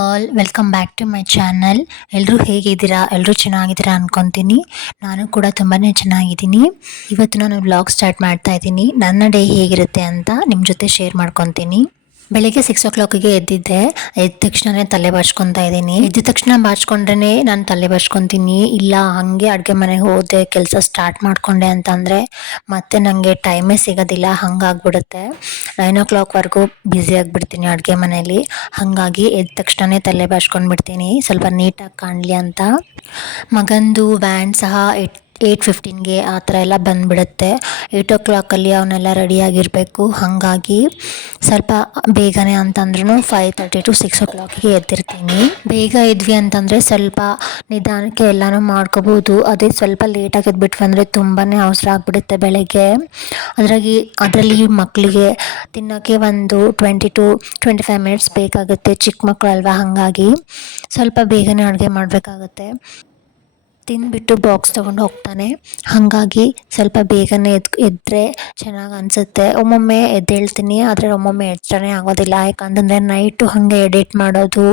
All welcome back to my channel. ಎಲ್ಲರೂ ಹೇಗಿದ್ದೀರಾ? ಎಲ್ಲರೂ ಚೆನ್ನಾಗಿದ್ದೀರಾ ಅನ್ಕೊತೀನಿ. ನಾನು ಕೂಡ ತುಂಬಾ ಚೆನ್ನಾಗಿದ್ದೀನಿ. ಇವತ್ತು ನಾನು ವ್ಲಾಗ್ ಸ್ಟಾರ್ಟ್ ಮಾಡ್ತಾ ಇದ್ದೀನಿ. ನನ್ನ ಡೇ ಹೇಗಿರುತ್ತೆ ಅಂತ ನಿಮ್ಮ ಜೊತೆ ಶೇರ್ ಮಾಡ್ಕೊತೀನಿ. ಬೆಳಿಗ್ಗೆ 6 o'clock ಎದ್ದಿದ್ದೆ. ಎದ್ದ ತಕ್ಷಣನೇ ತಲೆ ಬಾಚ್ಕೊತಾ ಇದ್ದೀನಿ. ಎದ್ದ ತಕ್ಷಣ ಬಾಚ್ಕೊಂಡ್ರೆ ನಾನು ತಲೆ ಬಾಚ್ಕೊತೀನಿ, ಇಲ್ಲ ಹಾಗೆ ಅಡುಗೆ ಮನೆಗೆ ಹೋದೆ, ಕೆಲಸ ಸ್ಟಾರ್ಟ್ ಮಾಡ್ಕೊಂಡೆ ಅಂತಂದರೆ ಮತ್ತೆ ನನಗೆ ಟೈಮೇ ಸಿಗೋದಿಲ್ಲ. ಹಂಗಾಗ್ಬಿಡುತ್ತೆ. 9 o'clock ಬ್ಯುಸಿ ಆಗಿಬಿಡ್ತೀನಿ ಅಡುಗೆ ಮನೆಯಲ್ಲಿ. ಹಾಗಾಗಿ ಎದ್ದ ತಕ್ಷಣನೇ ತಲೆ ಬಾಚ್ಕೊಂಡ್ಬಿಡ್ತೀನಿ, ಸ್ವಲ್ಪ ನೀಟಾಗಿ ಕಾಣಲಿ ಅಂತ. ಮಗಂದು ವ್ಯಾನ್ ಸಹ 8:15 ಆ ಥರ ಎಲ್ಲ ಬಂದುಬಿಡುತ್ತೆ. 8 o'clock ಅವನ್ನೆಲ್ಲ ರೆಡಿಯಾಗಿರಬೇಕು. ಹಾಗಾಗಿ ಸ್ವಲ್ಪ ಬೇಗನೆ ಅಂತಂದ್ರೂ 5:30 to 6 o'clock ಎದ್ದಿರ್ತೀನಿ. ಬೇಗ ಇದ್ವಿ ಅಂತಂದರೆ ಸ್ವಲ್ಪ ನಿಧಾನಕ್ಕೆ ಎಲ್ಲನೂ ಮಾಡ್ಕೋಬೋದು. ಅದೇ ಸ್ವಲ್ಪ ಲೇಟಾಗಿ ಎದ್ಬಿಟ್ವಿ ಅಂದರೆ ತುಂಬಾ ಅವಸರ ಆಗಿಬಿಡುತ್ತೆ ಬೆಳಗ್ಗೆ. ಅದರಲ್ಲಿ ಮಕ್ಕಳಿಗೆ ತಿನ್ನೋಕ್ಕೆ ಒಂದು 20 to 25 minutes ಬೇಕಾಗುತ್ತೆ. ಚಿಕ್ಕ ಮಕ್ಕಳು ಅಲ್ವಾ, ಹಾಗಾಗಿ ಸ್ವಲ್ಪ ಬೇಗನೆ ಅಡುಗೆ ಮಾಡಬೇಕಾಗತ್ತೆ. ತಿಂದುಬಿಟ್ಟು ಬಾಕ್ಸ್ ತೊಗೊಂಡು ಹೋಗ್ತಾನೆ. ಹಾಗಾಗಿ ಸ್ವಲ್ಪ ಬೇಗನೆ ಎದ್ದರೆ ಚೆನ್ನಾಗಿ ಅನಿಸುತ್ತೆ. ಒಮ್ಮೊಮ್ಮೆ ಎದ್ದೇಳ್ತೀನಿ, ಆದರೆ ಒಮ್ಮೊಮ್ಮೆ ಎಚ್ಚರನೇ ಆಗೋದಿಲ್ಲ. ಯಾಕಂತಂದರೆ ನೈಟು ಹಾಗೆ ಎಡಿಟ್ ಮಾಡೋದು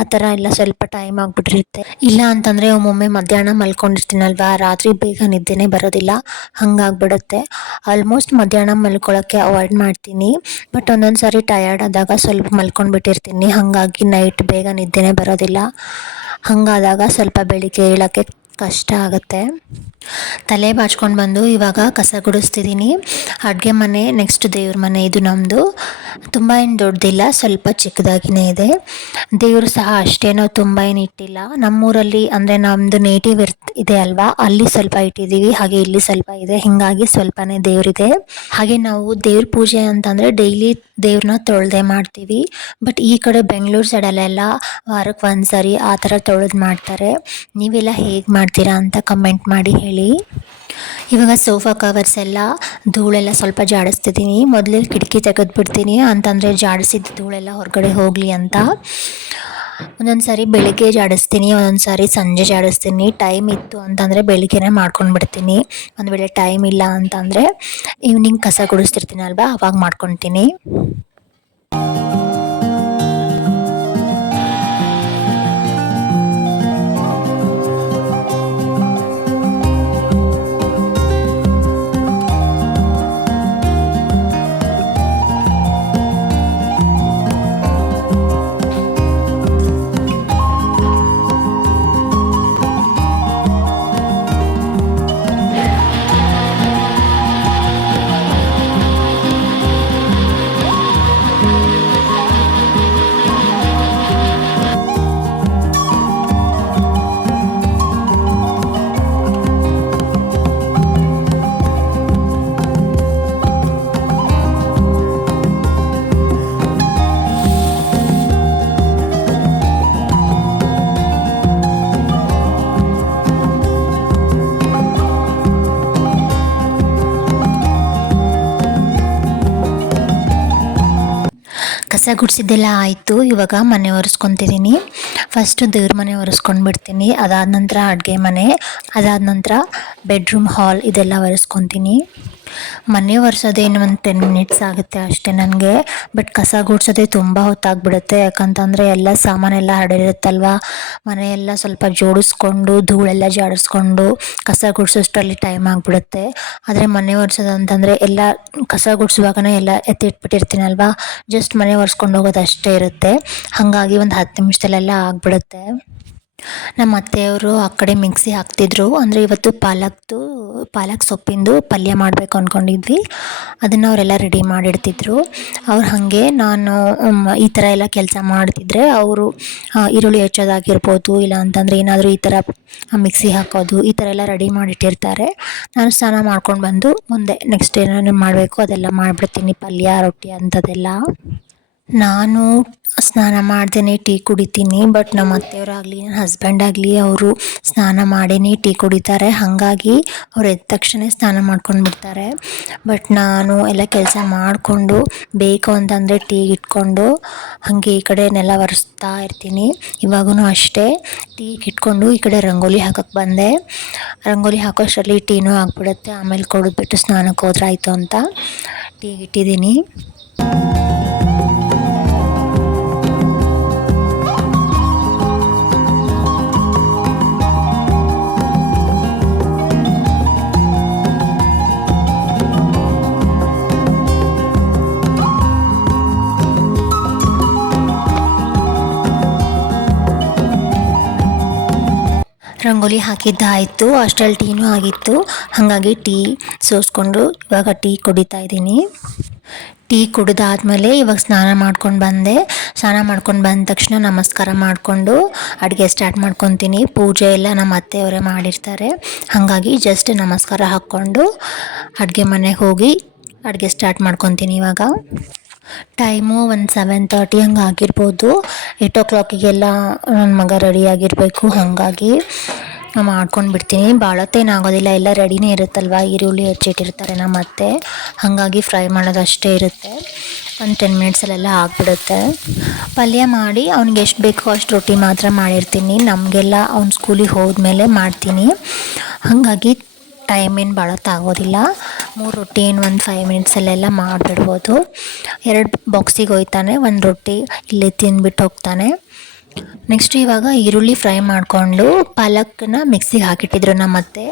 ಆ ಥರ ಎಲ್ಲ ಸ್ವಲ್ಪ ಟೈಮ್ ಆಗಿಬಿಟ್ಟಿರುತ್ತೆ. ಇಲ್ಲ ಅಂತಂದರೆ ಒಮ್ಮೊಮ್ಮೆ ಮಧ್ಯಾಹ್ನ ಮಲ್ಕೊಂಡಿರ್ತೀನಲ್ವ, ರಾತ್ರಿ ಬೇಗ ನಿದ್ದೆನೇ ಬರೋದಿಲ್ಲ. ಹಾಗಾಗ್ಬಿಡುತ್ತೆ. ಆಲ್ಮೋಸ್ಟ್ ಮಧ್ಯಾಹ್ನ ಮಲ್ಕೊಳ್ಳೋಕ್ಕೆ ಅವಾಯ್ಡ್ ಮಾಡ್ತೀನಿ. ಬಟ್ ಒಂದೊಂದು ಸಾರಿ ಟಯರ್ಡ್ ಆದಾಗ ಸ್ವಲ್ಪ ಮಲ್ಕೊಂಡ್ಬಿಟ್ಟಿರ್ತೀನಿ. ಹಾಗಾಗಿ ನೈಟ್ ಬೇಗ ನಿದ್ದೆನೇ ಬರೋದಿಲ್ಲ. ಹಾಗಾದಾಗ ಸ್ವಲ್ಪ ಬೆಳಿಗ್ಗೆ ಏಳೋಕ್ಕೆ ಕಷ್ಟ ಆಗುತ್ತೆ. ತಲೆ ಬಾಚ್ಕೊಂಡು ಬಂದು ಇವಾಗ ಕಸ ಗುಡಿಸ್ತಿದ್ದೀನಿ. ಅಡುಗೆ ಮನೆ, ನೆಕ್ಸ್ಟ್ ದೇವ್ರ ಮನೆ. ಇದು ನಮ್ಮದು ತುಂಬ ಏನು ದೊಡ್ಡದಿಲ್ಲ, ಸ್ವಲ್ಪ ಚಿಕ್ಕದಾಗಿಯೇ ಇದೆ. ದೇವರು ಸಹ ಅಷ್ಟೇನೋ ತುಂಬ ಏನು ಇಟ್ಟಿಲ್ಲ. ನಮ್ಮೂರಲ್ಲಿ ಅಂದರೆ ನಮ್ಮದು ನೇಟಿವ್ ಇದೆ ಅಲ್ವಾ, ಅಲ್ಲಿ ಸ್ವಲ್ಪ ಇಟ್ಟಿದ್ದೀವಿ. ಹಾಗೆ ಇಲ್ಲಿ ಸ್ವಲ್ಪ ಇದೆ, ಹೀಗಾಗಿ ಸ್ವಲ್ಪನೇ ದೇವರಿದೆ. ಹಾಗೆ ನಾವು ದೇವ್ರ ಪೂಜೆ ಅಂತಂದರೆ ಡೈಲಿ ದೇವ್ರನ್ನ ತೊಳೆದೇ ಮಾಡ್ತೀವಿ. ಬಟ್ ಈ ಕಡೆ ಬೆಂಗಳೂರು ಸೈಡಲ್ಲೆಲ್ಲ ವಾರಕ್ಕೆ ಒಂದು ಸಾರಿ ಆ ಥರ ತೊಳೆದು ಮಾಡ್ತಾರೆ. ನೀವೆಲ್ಲ ಹೇಗೆ ಮಾಡ್ತೀರಾ ಅಂತ ಕಮೆಂಟ್ ಮಾಡಿ ಹೇಳಿ. ಇವಾಗ ಸೋಫಾ ಕವರ್ಸ್ ಎಲ್ಲ ಧೂಳೆಲ್ಲ ಸ್ವಲ್ಪ ಜಾಡಿಸ್ತಿದ್ದೀನಿ. ಮೊದಲೇ ಕಿಟಕಿ ತೆಗೆದುಬಿಡ್ತೀನಿ, ಅಂತಂದರೆ ಜಾಡಿಸಿದ ಧೂಳೆಲ್ಲ ಹೊರಗಡೆ ಹೋಗಲಿ ಅಂತ. ಒಂದೊಂದು ಸಾರಿ ಬೆಳಿಗ್ಗೆ ಜಾಡಿಸ್ತೀನಿ, ಒಂದೊಂದು ಸಾರಿ ಸಂಜೆ ಜಾಡಿಸ್ತೀನಿ. ಟೈಮ್ ಇತ್ತು ಅಂತಂದರೆ ಬೆಳಿಗ್ಗೆನೇ ಮಾಡ್ಕೊಂಡ್ಬಿಡ್ತೀನಿ. ಒಂದು ವೇಳೆ ಟೈಮ್ ಇಲ್ಲ ಅಂತಂದರೆ ಈವ್ನಿಂಗ್ ಕಸ ಗುಡಿಸ್ತಿರ್ತೀನಲ್ವ, ಅವಾಗ ಮಾಡ್ಕೊತೀನಿ. ಕಸ ಗುಡಿಸಿದ್ದೆಲ್ಲ ಆಯಿತು. ಇವಾಗ ಮನೆ ಒರೆಸ್ಕೊತಿದ್ದೀನಿ. ಫಸ್ಟು ದೇವ್ರ ಮನೆ ಒರೆಸ್ಕೊಂಡು ಬಿಡ್ತೀನಿ. ಅದಾದ ನಂತರ ಅಡುಗೆ ಮನೆ, ಅದಾದ ನಂತರ ಬೆಡ್ರೂಮ್, ಹಾಲ್ ಇದೆಲ್ಲ ಒರೆಸ್ಕೊತೀನಿ. ಮನೆ ಒರೆಸೋದೇನು ಒಂದು 10 minutes ಆಗುತ್ತೆ ಅಷ್ಟೇ ನನಗೆ. ಬಟ್ ಕಸ ಗುಡಿಸೋದೇ ತುಂಬ ಹೊತ್ತಾಗ್ಬಿಡುತ್ತೆ. ಯಾಕಂತಂದರೆ ಎಲ್ಲ ಸಾಮಾನೆಲ್ಲ ಹರಡಿರುತ್ತಲ್ವ, ಮನೆಯೆಲ್ಲ ಸ್ವಲ್ಪ ಜೋಡಿಸ್ಕೊಂಡು ಧೂಳೆಲ್ಲ ಜಾಡಿಸ್ಕೊಂಡು ಕಸ ಗುಡಿಸೋಷ್ಟರಲ್ಲಿ ಟೈಮ್ ಆಗಿಬಿಡುತ್ತೆ. ಆದರೆ ಮನೆ ಒರೆಸೋದಂತಂದರೆ ಎಲ್ಲ ಕಸ ಗುಡಿಸುವಾಗನೇ ಎಲ್ಲ ಎತ್ತಿಟ್ಬಿಟ್ಟಿರ್ತೀನಲ್ವ, ಜಸ್ಟ್ ಮನೆ ಒರೆಸ್ಕೊಂಡು ಹೋಗೋದು ಅಷ್ಟೇ ಇರುತ್ತೆ. ಹಾಗಾಗಿ ಒಂದು 10 ನಿಮಿಷದಲ್ಲೆಲ್ಲ ಆಗಿಬಿಡುತ್ತೆ. ನಮ್ಮ ಅತ್ತೆಯವರು ಆ ಕಡೆ ಮಿಕ್ಸಿ ಹಾಕ್ತಿದ್ರು. ಅಂದರೆ ಇವತ್ತು ಪಾಲಕ್ ಸೊಪ್ಪಿಂದು ಪಲ್ಯ ಮಾಡಬೇಕು ಅಂದ್ಕೊಂಡಿದ್ವಿ. ಅದನ್ನು ಅವರೆಲ್ಲ ರೆಡಿ ಮಾಡಿಡ್ತಿದ್ರು. ಅವ್ರು ಹಾಗೆ ನಾನು ಈ ಥರ ಎಲ್ಲ ಕೆಲಸ ಮಾಡ್ತಿದ್ರೆ ಅವರು ಈರುಳ್ಳಿ ಹೆಚ್ಚೋದಾಗಿರ್ಬೋದು, ಇಲ್ಲ ಅಂತಂದರೆ ಏನಾದರೂ ಈ ಥರ ಮಿಕ್ಸಿ ಹಾಕೋದು, ಈ ಥರ ಎಲ್ಲ ರೆಡಿ ಮಾಡಿಟ್ಟಿರ್ತಾರೆ. ನಾನು ಸ್ನಾನ ಮಾಡ್ಕೊಂಡು ಬಂದು ಮುಂದೆ ನೆಕ್ಸ್ಟ್ ಏನೇನು ಮಾಡಬೇಕು ಅದೆಲ್ಲ ಮಾಡಿಬಿಡ್ತೀನಿ, ಪಲ್ಯ ರೊಟ್ಟಿ ಅಂಥದ್ದೆಲ್ಲ. ನಾನು ಸ್ನಾನ ಮಾಡ್ದೇ ಟೀ ಕುಡಿತೀನಿ. ಬಟ್ ನಮ್ಮ ಅತ್ತೆಯವರಾಗಲಿ ನನ್ನ ಹಸ್ಬೆಂಡ್ ಆಗಲಿ ಅವರು ಸ್ನಾನ ಮಾಡೇ ಟೀ ಕುಡಿತಾರೆ. ಹಾಗಾಗಿ ಅವ್ರು ಎದ್ದ ತಕ್ಷಣ ಸ್ನಾನ ಮಾಡ್ಕೊಂಡು ಬಿಡ್ತಾರೆ. ಬಟ್ ನಾನು ಎಲ್ಲ ಕೆಲಸ ಮಾಡಿಕೊಂಡು ಬೇಕು ಅಂತಂದರೆ ಟೀ ಇಟ್ಕೊಂಡು ಹಾಗೆ ಈ ಕಡೆ ನೆಲ ಒರೆಸ್ತಾ ಇರ್ತೀನಿ. ಇವಾಗೂ ಅಷ್ಟೇ ಟೀ ಇಟ್ಕೊಂಡು ಈ ಕಡೆ ರಂಗೋಲಿ ಹಾಕೋಕ್ಕೆ ಬಂದೆ. ರಂಗೋಲಿ ಹಾಕೋಷ್ಟರಲ್ಲಿ ಟೀನೂ ಆಗಿಬಿಡುತ್ತೆ. ಆಮೇಲೆ ಕುಡಿದ್ಬಿಟ್ಟು ಸ್ನಾನಕ್ಕೆ ಹೋದ್ರೆ ಆಯಿತು ಅಂತ ಟೀ ಇಟ್ಟಿದ್ದೀನಿ. ರಂಗೋಲಿ ಹಾಕಿದ್ದಾಯಿತು, ಅಷ್ಟರಲ್ಲಿ ಟೀನೂ ಆಗಿತ್ತು. ಹಾಗಾಗಿ ಟೀ ಸೋಸ್ಕೊಂಡು ಇವಾಗ ಟೀ ಕುಡಿತಾ ಇದ್ದೀನಿ. ಟೀ ಕುಡಿದಾದ್ಮೇಲೆ ಇವಾಗ ಸ್ನಾನ ಮಾಡ್ಕೊಂಡು ಬಂದೆ. ಸ್ನಾನ ಮಾಡ್ಕೊಂಡು ಬಂದ ತಕ್ಷಣ ನಮಸ್ಕಾರ ಮಾಡಿಕೊಂಡು ಅಡುಗೆ ಸ್ಟಾರ್ಟ್ ಮಾಡ್ಕೊತೀನಿ. ಪೂಜೆ ಎಲ್ಲ ನಮ್ಮ ಅತ್ತೆಯವರೇ ಮಾಡಿರ್ತಾರೆ, ಹಾಗಾಗಿ ಜಸ್ಟ್ ನಮಸ್ಕಾರ ಹಾಕ್ಕೊಂಡು ಅಡುಗೆ ಮನೆಗೆ ಹೋಗಿ ಅಡುಗೆ ಸ್ಟಾರ್ಟ್ ಮಾಡ್ಕೊತೀನಿ. ಇವಾಗ ಟೈಮು ಒಂದು 7:30 ಹಂಗೆ ಆಗಿರ್ಬೋದು. 8 o'clock ನನ್ನ ಮಗ ರೆಡಿಯಾಗಿರಬೇಕು, ಹಾಗಾಗಿ ಮಾಡ್ಕೊಂಡು ಬಿಡ್ತೀನಿ. ಭಾಳತ್ತೇನು ಆಗೋದಿಲ್ಲ, ಎಲ್ಲ ರೆಡಿನೇ ಇರುತ್ತಲ್ವ. ಈರುಳ್ಳಿ ಹೆಚ್ಚಿಟ್ಟಿರ್ತಾರೆ ನಮ್ಮ ಅತ್ತೆ, ಹಾಗಾಗಿ ಫ್ರೈ ಮಾಡೋದಷ್ಟೇ ಇರುತ್ತೆ. ಒಂದು 10 ಮಿನಿಟ್ಸಲ್ಲೆಲ್ಲ ಆಗಿಬಿಡುತ್ತೆ. ಪಲ್ಯ ಮಾಡಿ ಅವ್ನಿಗೆ ಎಷ್ಟು ಬೇಕೋ ಅಷ್ಟು ರೊಟ್ಟಿ ಮಾತ್ರ ಮಾಡಿರ್ತೀನಿ. ನಮಗೆಲ್ಲ ಅವ್ನು ಸ್ಕೂಲಿಗೆ ಹೋದ್ಮೇಲೆ ಮಾಡ್ತೀನಿ, ಹಾಗಾಗಿ ಟೈಮ್ ಏನು ಭಾಳ ಆಗೋದಿಲ್ಲ. 3 ರೊಟ್ಟಿ ಏನು ಒಂದು 5 ಮಿನಿಟ್ಸಲ್ಲೆಲ್ಲ ಮಾಡಿಬಿಡ್ಬೋದು. 2 ಬಾಕ್ಸಿಗೆ ಹೋಯ್ತಾನೆ, 1 ರೊಟ್ಟಿ ಇಲ್ಲೇ ತಿಂದ್ಬಿಟ್ಟು ಹೋಗ್ತಾನೆ. ನೆಕ್ಸ್ಟ್ ಇವಾಗ ಈರುಳ್ಳಿ ಫ್ರೈ ಮಾಡಿಕೊಂಡು ಪಾಲಕನ್ನ ಮಿಕ್ಸಿಗೆ ಹಾಕಿಟ್ಟಿದ್ರು ನಮ್ಮ ಅತ್ತೆ.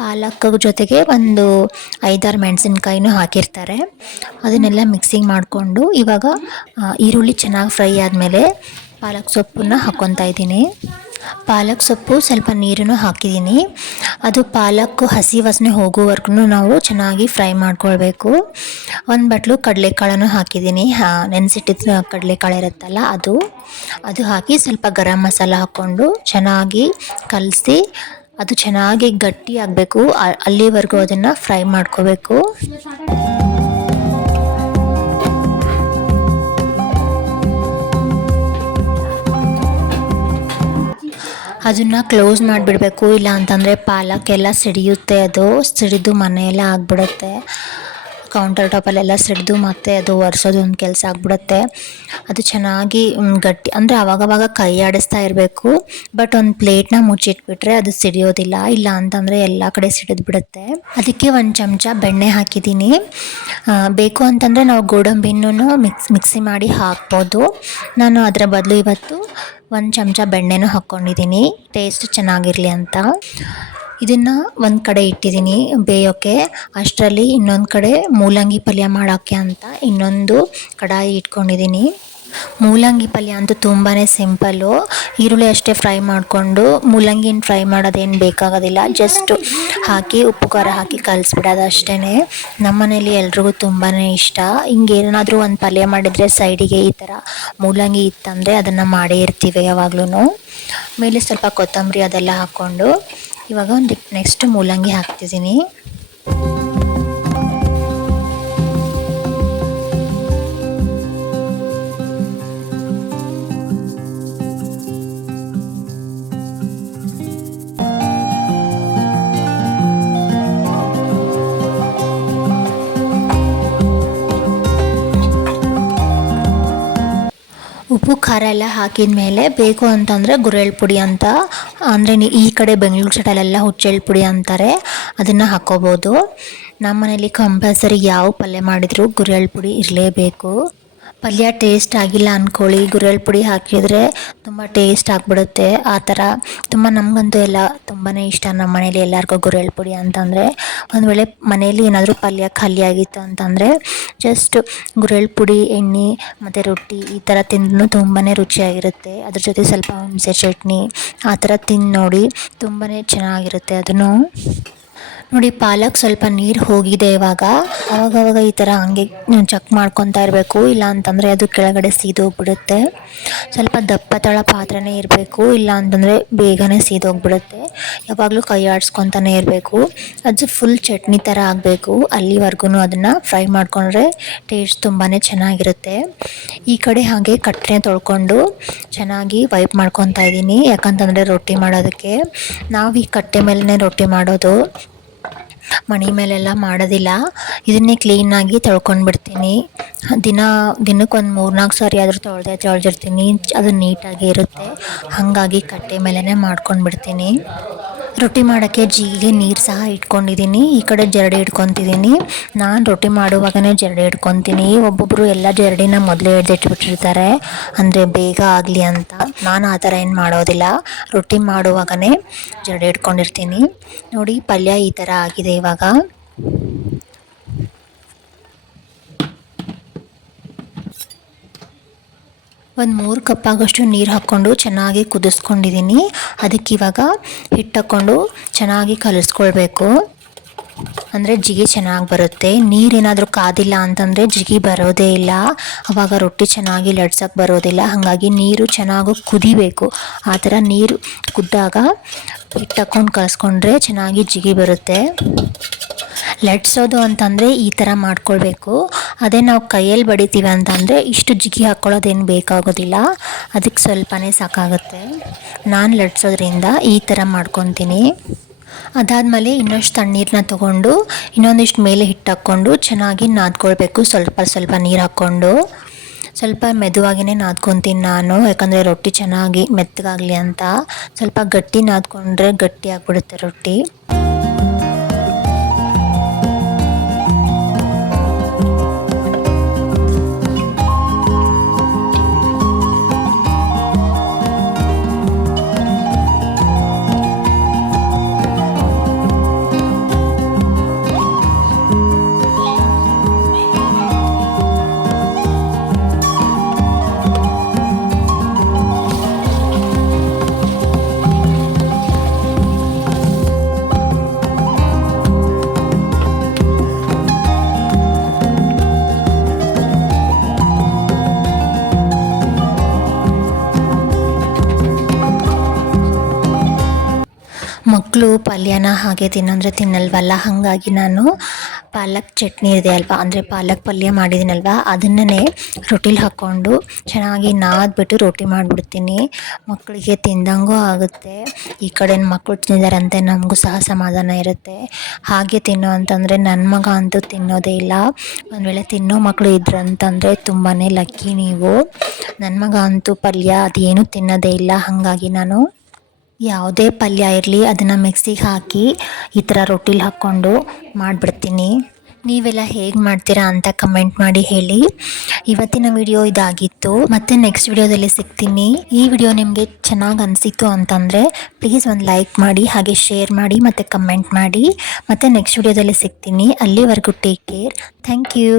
ಪಾಲಕ್ ಜೊತೆಗೆ ಒಂದು 5-6 ಮೆಣಸಿನ್ಕಾಯಿನೂ ಹಾಕಿರ್ತಾರೆ. ಅದನ್ನೆಲ್ಲ ಮಿಕ್ಸಿಗೆ ಮಾಡಿಕೊಂಡು ಇವಾಗ ಈರುಳ್ಳಿ ಚೆನ್ನಾಗಿ ಫ್ರೈ ಆದಮೇಲೆ ಪಾಲಕ್ ಸೊಪ್ಪನ್ನ ಹಾಕ್ಕೊತಾ ಇದ್ದೀನಿ. ಪಾಲಕ್ ಸೊಪ್ಪು ಸ್ವಲ್ಪ ನೀರನ್ನು ಹಾಕಿದ್ದೀನಿ. ಅದು ಪಾಲಕ್ಕು ಹಸಿ ವಾಸನೆ ಹೋಗೋವರೆಗೂ ನಾವು ಚೆನ್ನಾಗಿ ಫ್ರೈ ಮಾಡ್ಕೊಳ್ಬೇಕು. 1 ಬಟ್ಲು ಕಡಲೆಕಾಳನ್ನು ಹಾಕಿದ್ದೀನಿ. ನೆನೆಸಿಟ್ಟಿದ್ದ ಕಡಲೆಕಾಳು ಇರುತ್ತಲ್ಲ ಅದು ಹಾಕಿ ಸ್ವಲ್ಪ ಗರಂ ಮಸಾಲ ಹಾಕ್ಕೊಂಡು ಚೆನ್ನಾಗಿ ಕಲಸಿ ಅದು ಚೆನ್ನಾಗಿ ಗಟ್ಟಿ ಆಗಬೇಕು, ಅಲ್ಲಿವರೆಗೂ ಅದನ್ನು ಫ್ರೈ ಮಾಡ್ಕೋಬೇಕು. ಅದನ್ನು ಕ್ಲೋಸ್ ಮಾಡಿಬಿಡಬೇಕು, ಇಲ್ಲ ಅಂತಂದರೆ ಪಾಲಕ್ಕೆಲ್ಲ ಸಿಡಿಯುತ್ತೆ. ಅದು ಸಿಡಿದು ಮನೆಯೆಲ್ಲ ಆಗಿಬಿಡುತ್ತೆ. ಕೌಂಟರ್ ಟಾಪಲ್ಲೆಲ್ಲ ಸಿಡಿದು ಮತ್ತೆ ಅದು ಒರೆಸೋದು ಒಂದು ಕೆಲಸ ಆಗಿಬಿಡುತ್ತೆ. ಅದು ಚೆನ್ನಾಗಿ ಗಟ್ಟಿ ಅಂದರೆ ಆವಾಗವಾಗ ಕೈ ಆಡಿಸ್ತಾ ಇರಬೇಕು. ಬಟ್ ಒಂದು ಪ್ಲೇಟ್ನ ಮುಚ್ಚಿಟ್ಬಿಟ್ರೆ ಅದು ಸಿಡಿಯೋದಿಲ್ಲ, ಇಲ್ಲ ಅಂತಂದರೆ ಎಲ್ಲ ಕಡೆ ಸಿಡಿದು ಬಿಡುತ್ತೆ. ಅದಕ್ಕೆ 1 ಚಮಚ ಬೆಣ್ಣೆ ಹಾಕಿದ್ದೀನಿ. ಬೇಕು ಅಂತಂದರೆ ನಾವು ಗೋಡಂಬಿನೂ ಮಿಕ್ಸಿ ಮಾಡಿ ಹಾಕ್ಬೋದು. ನಾನು ಅದರ ಬದಲು ಇವತ್ತು 1 ಚಮಚ ಬೆಣ್ಣೆನೂ ಹಾಕ್ಕೊಂಡಿದ್ದೀನಿ, ಟೇಸ್ಟ್ ಚೆನ್ನಾಗಿರಲಿ ಅಂತ. ಇದನ್ನು ಒಂದು ಕಡೆ ಇಟ್ಟಿದ್ದೀನಿ ಬೇಯೋಕ್ಕೆ. ಅಷ್ಟರಲ್ಲಿ ಇನ್ನೊಂದು ಕಡೆ ಮೂಲಂಗಿ ಪಲ್ಯ ಮಾಡೋಕ್ಕೆ ಅಂತ ಇನ್ನೊಂದು ಕಡಾಯಿ ಇಟ್ಕೊಂಡಿದ್ದೀನಿ. ಮೂಲಂಗಿ ಪಲ್ಯ ಅಂತೂ ತುಂಬಾ ಸಿಂಪಲ್ಲು. ಈರುಳ್ಳಿ ಅಷ್ಟೇ ಫ್ರೈ ಮಾಡಿಕೊಂಡು ಮೂಲಂಗಿನ ಫ್ರೈ ಮಾಡೋದೇನು ಬೇಕಾಗೋದಿಲ್ಲ, ಜಸ್ಟ್ ಹಾಕಿ ಉಪ್ಪು ಖಾರ ಹಾಕಿ ಕಲಿಸ್ಬಿಡೋದು ಅಷ್ಟೇ. ನಮ್ಮ ಮನೇಲಿ ಎಲ್ರಿಗೂ ತುಂಬಾ ಇಷ್ಟ. ಹಿಂಗೆ ಏನಾದರೂ ಒಂದು ಪಲ್ಯ ಮಾಡಿದರೆ ಸೈಡಿಗೆ ಈ ಥರ ಮೂಲಂಗಿ ಇತ್ತಂದರೆ ಅದನ್ನು ಮಾಡೇ ಇರ್ತೀವಿ ಯಾವಾಗ್ಲೂ. ಮೇಲೆ ಸ್ವಲ್ಪ ಕೊತ್ತಂಬರಿ ಅದೆಲ್ಲ ಹಾಕ್ಕೊಂಡು ಇವಾಗ ನೆಕ್ಸ್ಟ್ ಮೂಲಂಗಿ ಹಾಕ್ತಿದ್ದೀನಿ. ಉಪ್ಪು ಖಾರ ಎಲ್ಲ ಹಾಕಿದ ಮೇಲೆ ಬೇಕು ಅಂತಂದರೆ ಗುರೆಳ್ ಪುಡಿ ಅಂತ, ಅಂದರೆ ಈ ಕಡೆ ಬೆಂಗಳೂರು ಸೈಡಲ್ಲೆಲ್ಲ ಹುಚ್ಚೆಳ್ ಪುಡಿ ಅಂತಾರೆ, ಅದನ್ನು ಹಾಕ್ಕೋಬೋದು. ನಮ್ಮ ಮನೇಲಿ ಕಂಪಲ್ಸರಿ ಯಾವ ಪಲ್ಯ ಮಾಡಿದರೂ ಗುರೆಳ್ ಪುಡಿ ಇರಲೇಬೇಕು. ಪಲ್ಯ ಟೇಸ್ಟ್ ಆಗಿಲ್ಲ ಅಂದ್ಕೊಳ್ಳಿ, ಗುರೆಳ್ ಪುಡಿ ಹಾಕಿದರೆ ತುಂಬ ಟೇಸ್ಟ್ ಆಗಿಬಿಡುತ್ತೆ. ಆ ಥರ ನಮಗಂತೂ ಎಲ್ಲ ತುಂಬಾ ಇಷ್ಟ. ನಮ್ಮ ಮನೇಲಿ ಎಲ್ಲರಿಗೂ ಗುರೆಳ್ ಪುಡಿ ಅಂತಂದರೆ, ಒಂದು ವೇಳೆ ಮನೇಲಿ ಏನಾದರೂ ಪಲ್ಯ ಖಾಲಿ ಆಗಿತ್ತು ಅಂತಂದರೆ ಜಸ್ಟ್ ಗುರೆಳ್ ಪುಡಿ, ಎಣ್ಣೆ ಮತ್ತು ರೊಟ್ಟಿ ಈ ಥರ ತಿಂದ್ರೂ ತುಂಬಾ ರುಚಿಯಾಗಿರುತ್ತೆ. ಅದ್ರ ಜೊತೆ ಸ್ವಲ್ಪ ಹುಣಸೆ ಚಟ್ನಿ ಆ ಥರ ತಿಂದು ನೋಡಿ, ತುಂಬಾ ಚೆನ್ನಾಗಿರುತ್ತೆ. ಅದನ್ನು ನೋಡಿ, ಪಾಲಕ್ ಸ್ವಲ್ಪ ನೀರು ಹೋಗಿದೆ. ಅವಾಗವಾಗ ಈ ಥರ ಹಂಗೆ ಚೆಕ್ ಮಾಡ್ಕೊತಾ ಇರಬೇಕು, ಇಲ್ಲ ಅಂತಂದರೆ ಅದು ಕೆಳಗಡೆ ಸೀದೋಗ್ಬಿಡುತ್ತೆ. ಸ್ವಲ್ಪ ದಪ್ಪ ತಳ ಪಾತ್ರೆನೇ ಇರಬೇಕು, ಇಲ್ಲ ಅಂತಂದರೆ ಬೇಗನೆ ಸೀದೋಗ್ಬಿಡುತ್ತೆ. ಯಾವಾಗಲೂ ಕೈ ಆಡಿಸ್ಕೊತಾನೆ ಇರಬೇಕು. ಅದು ಫುಲ್ ಚಟ್ನಿ ಥರ ಆಗಬೇಕು, ಅಲ್ಲಿವರೆಗೂ ಅದನ್ನು ಫ್ರೈ ಮಾಡಿಕೊಂಡ್ರೆ ಟೇಸ್ಟ್ ತುಂಬಾ ಚೆನ್ನಾಗಿರುತ್ತೆ. ಈ ಕಡೆ ಹಾಗೆ ಕಟ್ಟೆ ತೊಳ್ಕೊಂಡು ಚೆನ್ನಾಗಿ ವೈಪ್ ಮಾಡ್ಕೊತಾ ಇದ್ದೀನಿ, ಯಾಕಂತಂದರೆ ರೊಟ್ಟಿ ಮಾಡೋದಕ್ಕೆ ನಾವು ಈ ಕಟ್ಟೆ ಮೇಲೇ ರೊಟ್ಟಿ ಮಾಡೋದು, ಮಣಿ ಮೇಲೆಲ್ಲ ಮಾಡೋದಿಲ್ಲ. ಇದನ್ನೇ ಕ್ಲೀನಾಗಿ ತೊಳ್ಕೊಂಡ್ಬಿಡ್ತೀನಿ. ದಿನಕ್ಕೆ ಒಂದು 3-4 ಸಾರಿ ಆದರೂ ತೊಳೆದಿರ್ತೀನಿ, ಅದು ನೀಟಾಗಿ ಇರುತ್ತೆ. ಹಾಗಾಗಿ ಕಟ್ಟೆ ಮೇಲೇ ಮಾಡ್ಕೊಂಡ್ಬಿಡ್ತೀನಿ. ರೊಟ್ಟಿ ಮಾಡೋಕ್ಕೆ ಜೀರಿಗೆ ನೀರು ಸಹ ಇಟ್ಕೊಂಡಿದ್ದೀನಿ. ಈ ಕಡೆ ಜರಡಿ ಇಟ್ಕೊತಿದ್ದೀನಿ. ನಾನು ರೊಟ್ಟಿ ಮಾಡುವಾಗಲೇ ಜರಡಿ ಇಟ್ಕೊತೀನಿ. ಒಬ್ಬೊಬ್ಬರು ಎಲ್ಲ ಜರಡಿನ ಮೊದಲೇ ಹಿಡ್ದಿಟ್ಬಿಟ್ಟಿರ್ತಾರೆ, ಅಂದರೆ ಬೇಗ ಆಗಲಿ ಅಂತ. ನಾನು ಆ ಥರ ಏನು ಮಾಡೋದಿಲ್ಲ, ರೊಟ್ಟಿ ಮಾಡುವಾಗಲೇ ಜರಡಿ ಇಟ್ಕೊಂಡಿರ್ತೀನಿ. ನೋಡಿ, ಪಲ್ಯ ಈ ಥರ ಆಗಿದೆ. ಇವಾಗ ಒಂದು 3 ಕಪ್ ಆಗೋಷ್ಟು ನೀರು ಹಾಕ್ಕೊಂಡು ಚೆನ್ನಾಗಿ ಕುದಿಸ್ಕೊಂಡಿದ್ದೀನಿ. ಅದಕ್ಕೆ ಇವಾಗ ಹಿಟ್ಟು ಹಾಕ್ಕೊಂಡು ಚೆನ್ನಾಗಿ ಕಲಿಸ್ಕೊಳ್ಬೇಕು. ಅಂದರೆ ಜಿಗಿ ಚೆನ್ನಾಗಿ ಬರುತ್ತೆ. ನೀರೇನಾದರೂ ಕಾದಿಲ್ಲ ಅಂತಂದರೆ ಜಿಗಿ ಬರೋದೇ ಇಲ್ಲ, ಆವಾಗ ರೊಟ್ಟಿ ಚೆನ್ನಾಗಿ ಲಟ್ಸೋಕ್ಕೆ ಬರೋದಿಲ್ಲ. ಹಾಗಾಗಿ ನೀರು ಚೆನ್ನಾಗಿ ಕುದಿಬೇಕು. ಆ ಥರ ನೀರು ಕುದ್ದಾಗ ಹಿಟ್ಟು ಹಾಕ್ಕೊಂಡು ಕಲಿಸ್ಕೊಂಡ್ರೆ ಚೆನ್ನಾಗಿ ಜಿಗಿ ಬರುತ್ತೆ. ಲಟ್ಸೋದು ಅಂತಂದರೆ ಈ ಥರ ಮಾಡ್ಕೊಳ್ಬೇಕು. ಅದೇ ನಾವು ಕೈಯಲ್ಲಿ ಬಡಿತೀವಿ ಅಂತಂದರೆ ಇಷ್ಟು ಜಿಗಿ ಹಾಕ್ಕೊಳ್ಳೋದೇನು ಬೇಕಾಗೋದಿಲ್ಲ, ಅದಕ್ಕೆ ಸ್ವಲ್ಪನೇ ಸಾಕಾಗುತ್ತೆ. ನಾನು ಲಟ್ಸೋದ್ರಿಂದ ಈ ಥರ ಮಾಡ್ಕೊತೀನಿ. ಅದಾದಮೇಲೆ ಇನ್ನಷ್ಟು ತಣ್ಣೀರನ್ನ ತೊಗೊಂಡು ಇನ್ನೊಂದಿಷ್ಟು ಮೇಲೆ ಹಿಟ್ಟು ಹಾಕ್ಕೊಂಡು ಚೆನ್ನಾಗಿ ನಾದ್ಕೊಳ್ಬೇಕು. ಸ್ವಲ್ಪ ಸ್ವಲ್ಪ ನೀರು ಹಾಕ್ಕೊಂಡು ಸ್ವಲ್ಪ ಮೆದುವಾಗಿಯೇ ನಾದ್ಕೊತೀನಿ ನಾನು, ಯಾಕಂದರೆ ರೊಟ್ಟಿ ಚೆನ್ನಾಗಿ ಮೆತ್ತಗಾಗಲಿ ಅಂತ. ಸ್ವಲ್ಪ ಗಟ್ಟಿ ನಾದ್ಕೊಂಡ್ರೆ ಗಟ್ಟಿ ಆಗಿಬಿಡುತ್ತೆ ರೊಟ್ಟಿ. ಮಕ್ಕಳು ಪಲ್ಯನ ಹಾಗೆ ತಿನ್ನಂದರೆ ತಿನ್ನಲ್ವಲ್ಲ, ಹಾಗಾಗಿ ನಾನು ಪಾಲಕ್ ಚಟ್ನಿ ಇದೆ ಅಲ್ವಾ, ಅಂದರೆ ಪಾಲಕ್ ಪಲ್ಯ ಮಾಡಿದ್ದೀನಲ್ವ, ಅದನ್ನೇ ರೊಟ್ಟಿಲಿ ಹಾಕ್ಕೊಂಡು ಚೆನ್ನಾಗಿ ನಾದ್ಬಿಟ್ಟು ರೊಟ್ಟಿ ಮಾಡಿಬಿಡ್ತೀನಿ. ಮಕ್ಕಳಿಗೆ ತಿಂದಂಗೂ ಆಗುತ್ತೆ. ಈ ಕಡೆ ಮಕ್ಕಳು ತಿಂದಿದ್ದಾರಂತೆ ನಮಗೂ ಸಹ ಸಮಾಧಾನ ಇರುತ್ತೆ. ಹಾಗೆ ತಿನ್ನೋ ಅಂತಂದರೆ ನನ್ನ ಮಗ ಅಂತೂ ತಿನ್ನೋದೇ ಇಲ್ಲ. ಒಂದು ವೇಳೆ ತಿನ್ನೋ ಮಕ್ಕಳು ಇದ್ರು ಅಂತಂದರೆ ತುಂಬಾ ಲಕ್ಕಿ ನೀವು. ನನ್ನ ಮಗ ಅಂತೂ ಪಲ್ಯ ಅದೇನು ತಿನ್ನೋದೇ ಇಲ್ಲ. ಹಾಗಾಗಿ ನಾನು ಯಾವುದೇ ಪಲ್ಯ ಇರಲಿ ಅದನ್ನು ಮಿಕ್ಸಿಗೆ ಹಾಕಿ ಈ ಥರ ರೊಟ್ಟಿಲಿ ಹಾಕ್ಕೊಂಡು ಮಾಡಿಬಿಡ್ತೀನಿ. ನೀವೆಲ್ಲ ಹೇಗೆ ಮಾಡ್ತೀರಾ ಅಂತ ಕಮೆಂಟ್ ಮಾಡಿ ಹೇಳಿ. ಇವತ್ತಿನ ವಿಡಿಯೋ ಇದಾಗಿತ್ತು. ಮತ್ತೆ ನೆಕ್ಸ್ಟ್ ವಿಡಿಯೋದಲ್ಲಿ ಸಿಗ್ತೀನಿ. ಈ ವಿಡಿಯೋ ನಿಮಗೆ ಚೆನ್ನಾಗಿ ಅನಿಸಿತು ಅಂತಂದರೆ ಪ್ಲೀಸ್ ಒಂದು ಲೈಕ್ ಮಾಡಿ, ಹಾಗೆ ಶೇರ್ ಮಾಡಿ ಮತ್ತು ಕಮೆಂಟ್ ಮಾಡಿ. ಮತ್ತು ನೆಕ್ಸ್ಟ್ ವಿಡಿಯೋದಲ್ಲಿ ಸಿಗ್ತೀನಿ. ಅಲ್ಲಿವರೆಗೂ ಟೇಕ್ ಕೇರ್. Thank you.